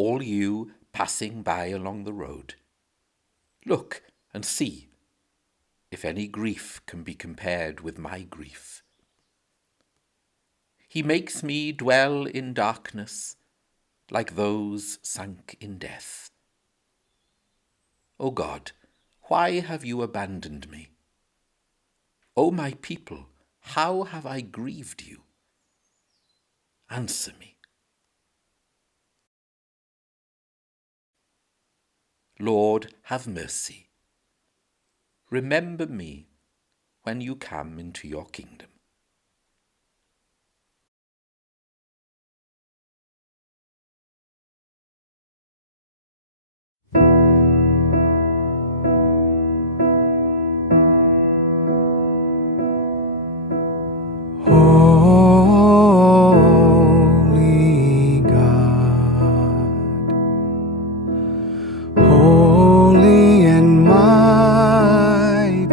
all you passing by along the road. Look and see if any grief can be compared with my grief. He makes me dwell in darkness like those sunk in death. O God, why have you abandoned me? O my people, how have I grieved you? Answer me. Lord, have mercy. Remember me when you come into your kingdom. Holy God, holy and mighty,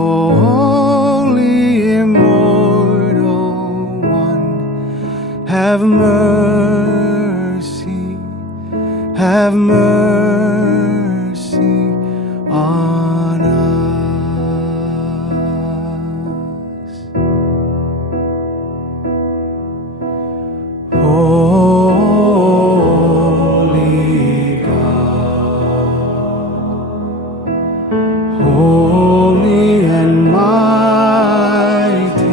holy immortal one, have mercy, have mercy on us. Holy God, holy and mighty,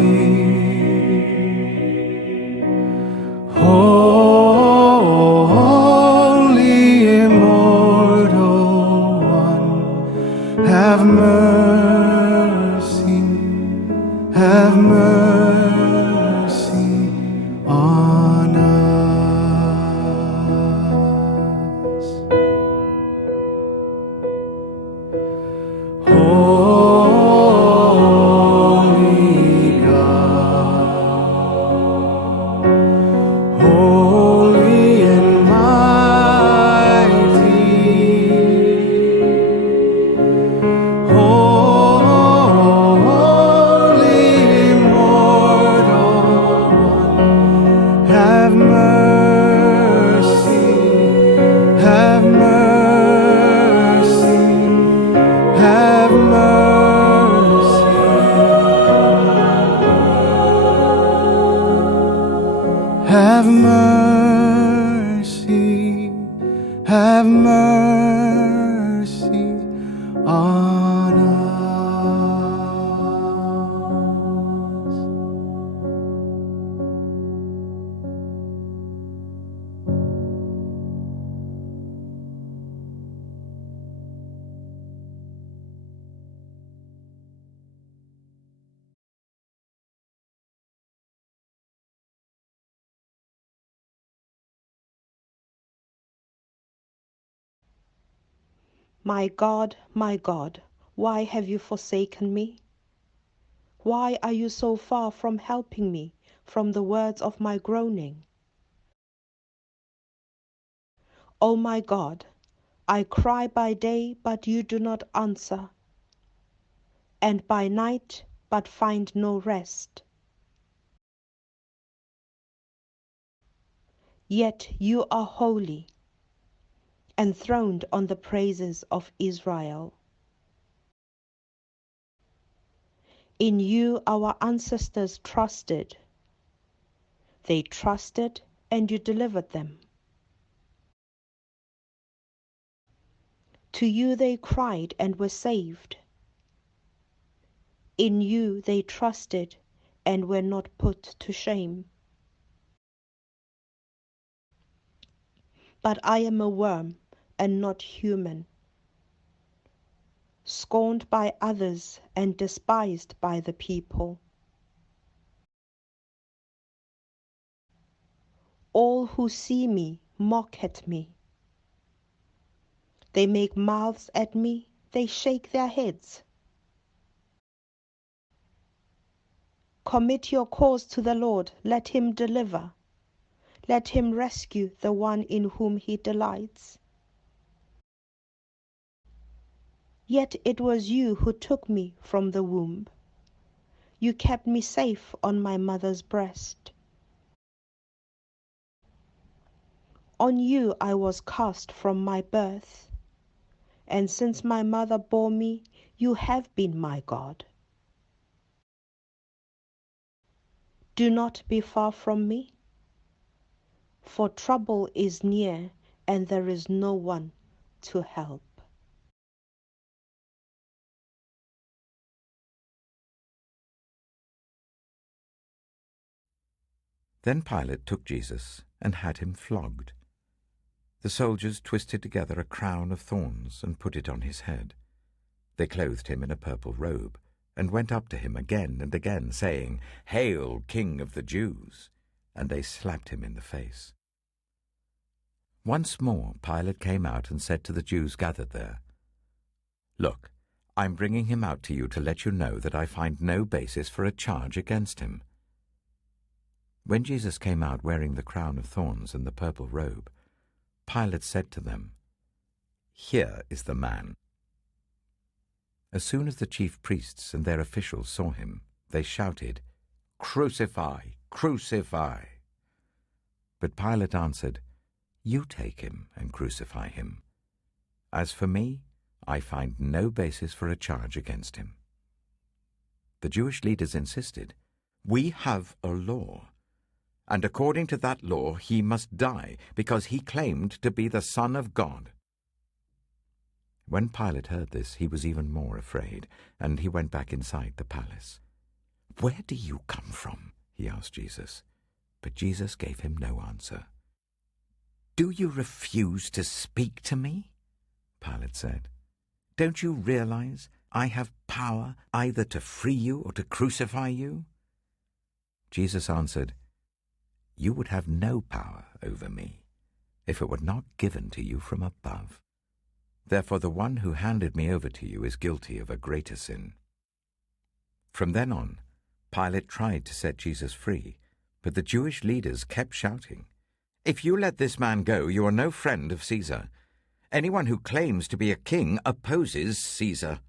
holy immortal one, have mercy, have mercy on us. Holy God, holy and mighty, holy immortal one, have mercy, have mercy, have mercy, have mercy, have mercy on us. My God, why have you forsaken me? Why are you so far from helping me from the words of my groaning? O my God, I cry by day, but you do not answer, and by night, but find no rest. Yet you are holy, enthroned on the praises of Israel. In you our ancestors trusted. They trusted, and you delivered them. To you they cried and were saved. In you they trusted and were not put to shame. But I am a worm and not human, scorned by others and despised by the people. All who see me mock at me. They make mouths at me, they shake their heads. Commit your cause to the Lord, let him deliver. Let him rescue the one in whom he delights. Yet it was you who took me from the womb. You kept me safe on my mother's breast. On you I was cast from my birth, and since my mother bore me, you have been my God. Do not be far from me, for trouble is near, and there is no one to help. Then Pilate took Jesus and had him flogged. The soldiers twisted together a crown of thorns and put it on his head. They clothed him in a purple robe and went up to him again and again, saying, "Hail, King of the Jews!" And they slapped him in the face. Once more Pilate came out and said to the Jews gathered there, "Look, I'm bringing him out to you to let you know that I find no basis for a charge against him." When Jesus came out wearing the crown of thorns and the purple robe, Pilate said to them, "Here is the man." As soon as the chief priests and their officials saw him, they shouted, "Crucify! Crucify!" But Pilate answered, "You take him and crucify him. As for me, I find no basis for a charge against him." The Jewish leaders insisted, "We have a law, and according to that law he must die, because he claimed to be the Son of God." When Pilate heard this, he was even more afraid, and he went back inside the palace. "Where do you come from?" he asked Jesus. But Jesus gave him no answer. "Do you refuse to speak to me?" Pilate said. "Don't you realize I have power either to free you or to crucify you?" Jesus answered, "You would have no power over me if it were not given to you from above. Therefore the one who handed me over to you is guilty of a greater sin." From then on, Pilate tried to set Jesus free, but the Jewish leaders kept shouting, "If you let this man go, you are no friend of Caesar. Anyone who claims to be a king opposes Caesar."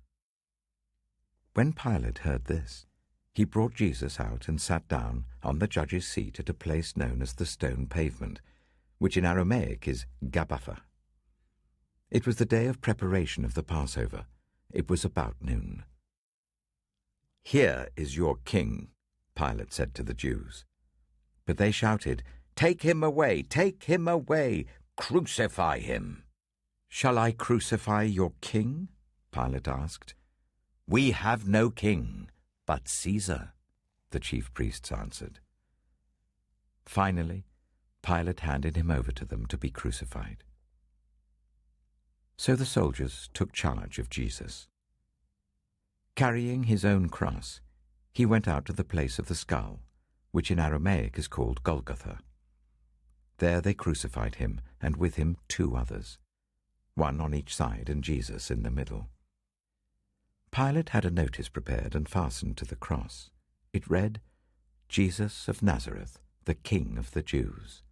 When Pilate heard this, he brought Jesus out and sat down on the judge's seat at a place known as the Stone Pavement, which in Aramaic is Gabbatha. It was the day of preparation of the Passover. It was about noon. "Here is your king," Pilate said to the Jews. But they shouted, "Take him away! Take him away! Crucify him!" "Shall I crucify your king?" Pilate asked. "We have no king but Caesar," the chief priests answered. Finally, Pilate handed him over to them to be crucified. So the soldiers took charge of Jesus. Carrying his own cross, he went out to the place of the skull, which in Aramaic is called Golgotha. There they crucified him, and with him 2 others, one on each side and Jesus in the middle. Pilate had a notice prepared and fastened to the cross. It read, "Jesus of Nazareth, the King of the Jews."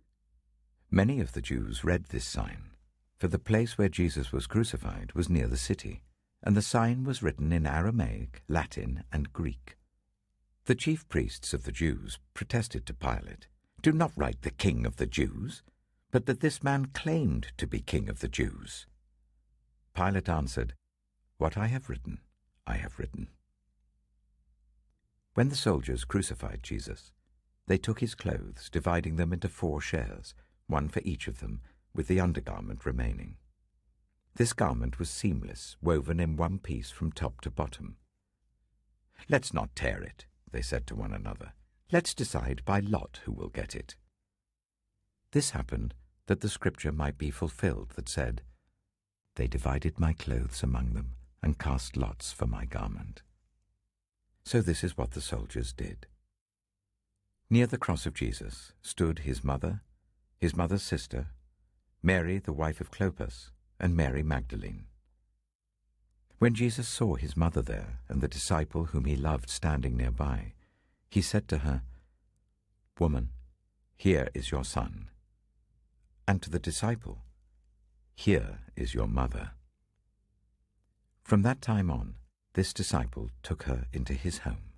Many of the Jews read this sign, for the place where Jesus was crucified was near the city, and the sign was written in Aramaic, Latin, and Greek. The chief priests of the Jews protested to Pilate, "Do not write the King of the Jews, but that this man claimed to be King of the Jews." Pilate answered, "What I have written, I have written." When the soldiers crucified Jesus, they took his clothes, dividing them into 4 shares, one for each of them, with the undergarment remaining. This garment was seamless, woven in one piece from top to bottom. "Let's not tear it," they said to one another. "Let's decide by lot who will get it." This happened that the scripture might be fulfilled that said, "They divided my clothes among them and cast lots for my garment." So this is what the soldiers did. Near the cross of Jesus stood his mother's sister, Mary the wife of Clopas, and Mary Magdalene. When Jesus saw his mother there and the disciple whom he loved standing nearby, he said to her, "Woman, here is your son." And to the disciple, "Here is your mother." From that time on, this disciple took her into his home.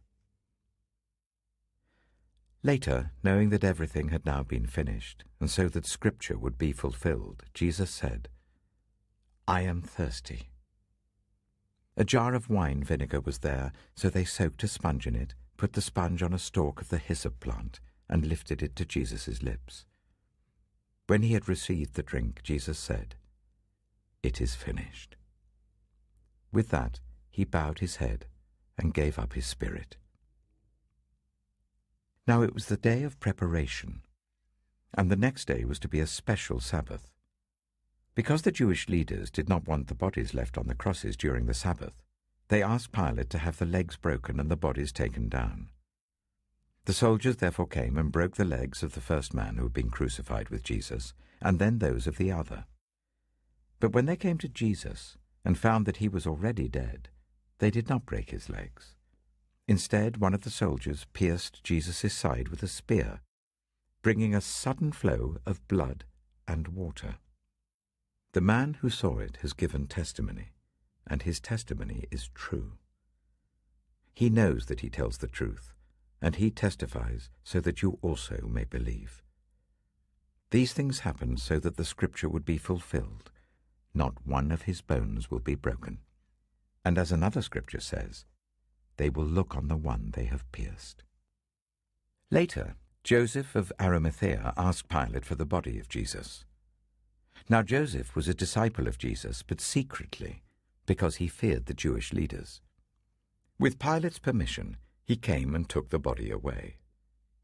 Later, knowing that everything had now been finished, and so that Scripture would be fulfilled, Jesus said, "I am thirsty." A jar of wine vinegar was there, so they soaked a sponge in it, put the sponge on a stalk of the hyssop plant, and lifted it to Jesus' lips. When he had received the drink, Jesus said, "It is finished." With that, he bowed his head and gave up his spirit. Now it was the day of preparation, and the next day was to be a special Sabbath. Because the Jewish leaders did not want the bodies left on the crosses during the Sabbath, they asked Pilate to have the legs broken and the bodies taken down. The soldiers therefore came and broke the legs of the first man who had been crucified with Jesus, and then those of the other. But when they came to Jesus and found that he was already dead, they did not break his legs. Instead, one of the soldiers pierced Jesus' side with a spear, bringing a sudden flow of blood and water. The man who saw it has given testimony, and his testimony is true. He knows that he tells the truth, and he testifies so that you also may believe. These things happened so that the Scripture would be fulfilled. Not one of his bones will be broken. And as another Scripture says, they will look on the one they have pierced. Later, Joseph of Arimathea asked Pilate for the body of Jesus. Now Joseph was a disciple of Jesus, but secretly, because he feared the Jewish leaders. With Pilate's permission, he came and took the body away.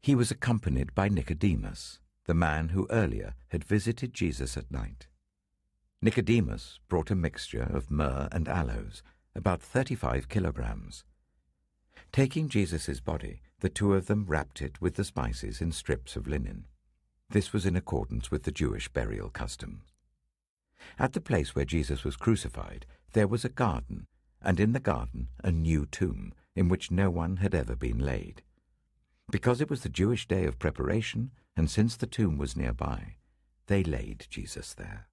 He was accompanied by Nicodemus, the man who earlier had visited Jesus at night. Nicodemus brought a mixture of myrrh and aloes, about 35 kilograms. Taking Jesus' body, the two of them wrapped it with the spices in strips of linen. This was in accordance with the Jewish burial custom. At the place where Jesus was crucified, there was a garden, and in the garden a new tomb, in which no one had ever been laid. Because it was the Jewish day of preparation, and since the tomb was nearby, they laid Jesus there.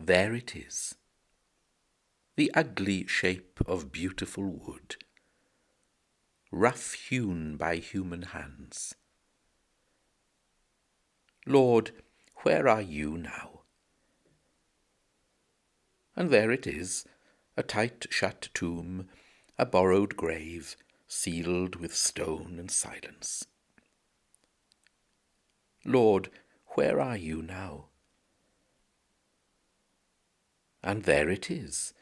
There it is, the ugly shape of beautiful wood, rough hewn by human hands. Lord, where are you now? And there it is, a tight-shut tomb, a borrowed grave, sealed with stone and silence. Lord, where are you now? And there it is,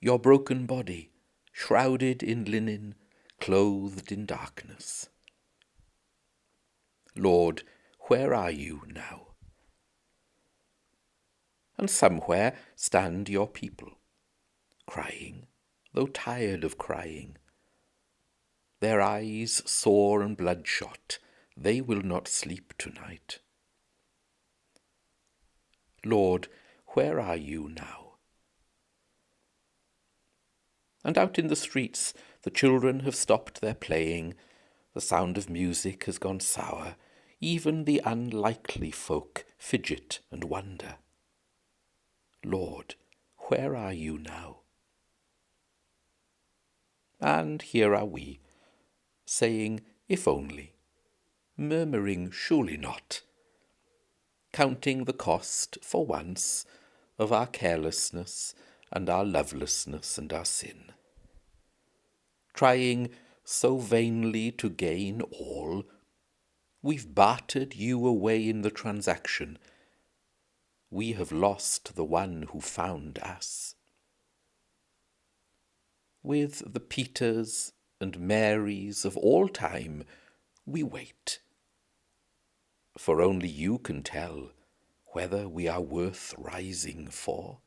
your broken body, shrouded in linen, clothed in darkness. Lord, where are you now? And somewhere stand your people, crying, though tired of crying. Their eyes sore and bloodshot, they will not sleep tonight. Lord, where are you now? And out in the streets the children have stopped their playing, the sound of music has gone sour, even the unlikely folk fidget and wonder. Lord, where are you now? And here are we, saying, if only, murmuring, surely not, counting the cost, for once, of our carelessness and our lovelessness and our sin, trying so vainly to gain all, we've bartered you away in the transaction. We have lost the one who found us. With the Peters and Marys of all time, we wait, for only you can tell whether we are worth rising for.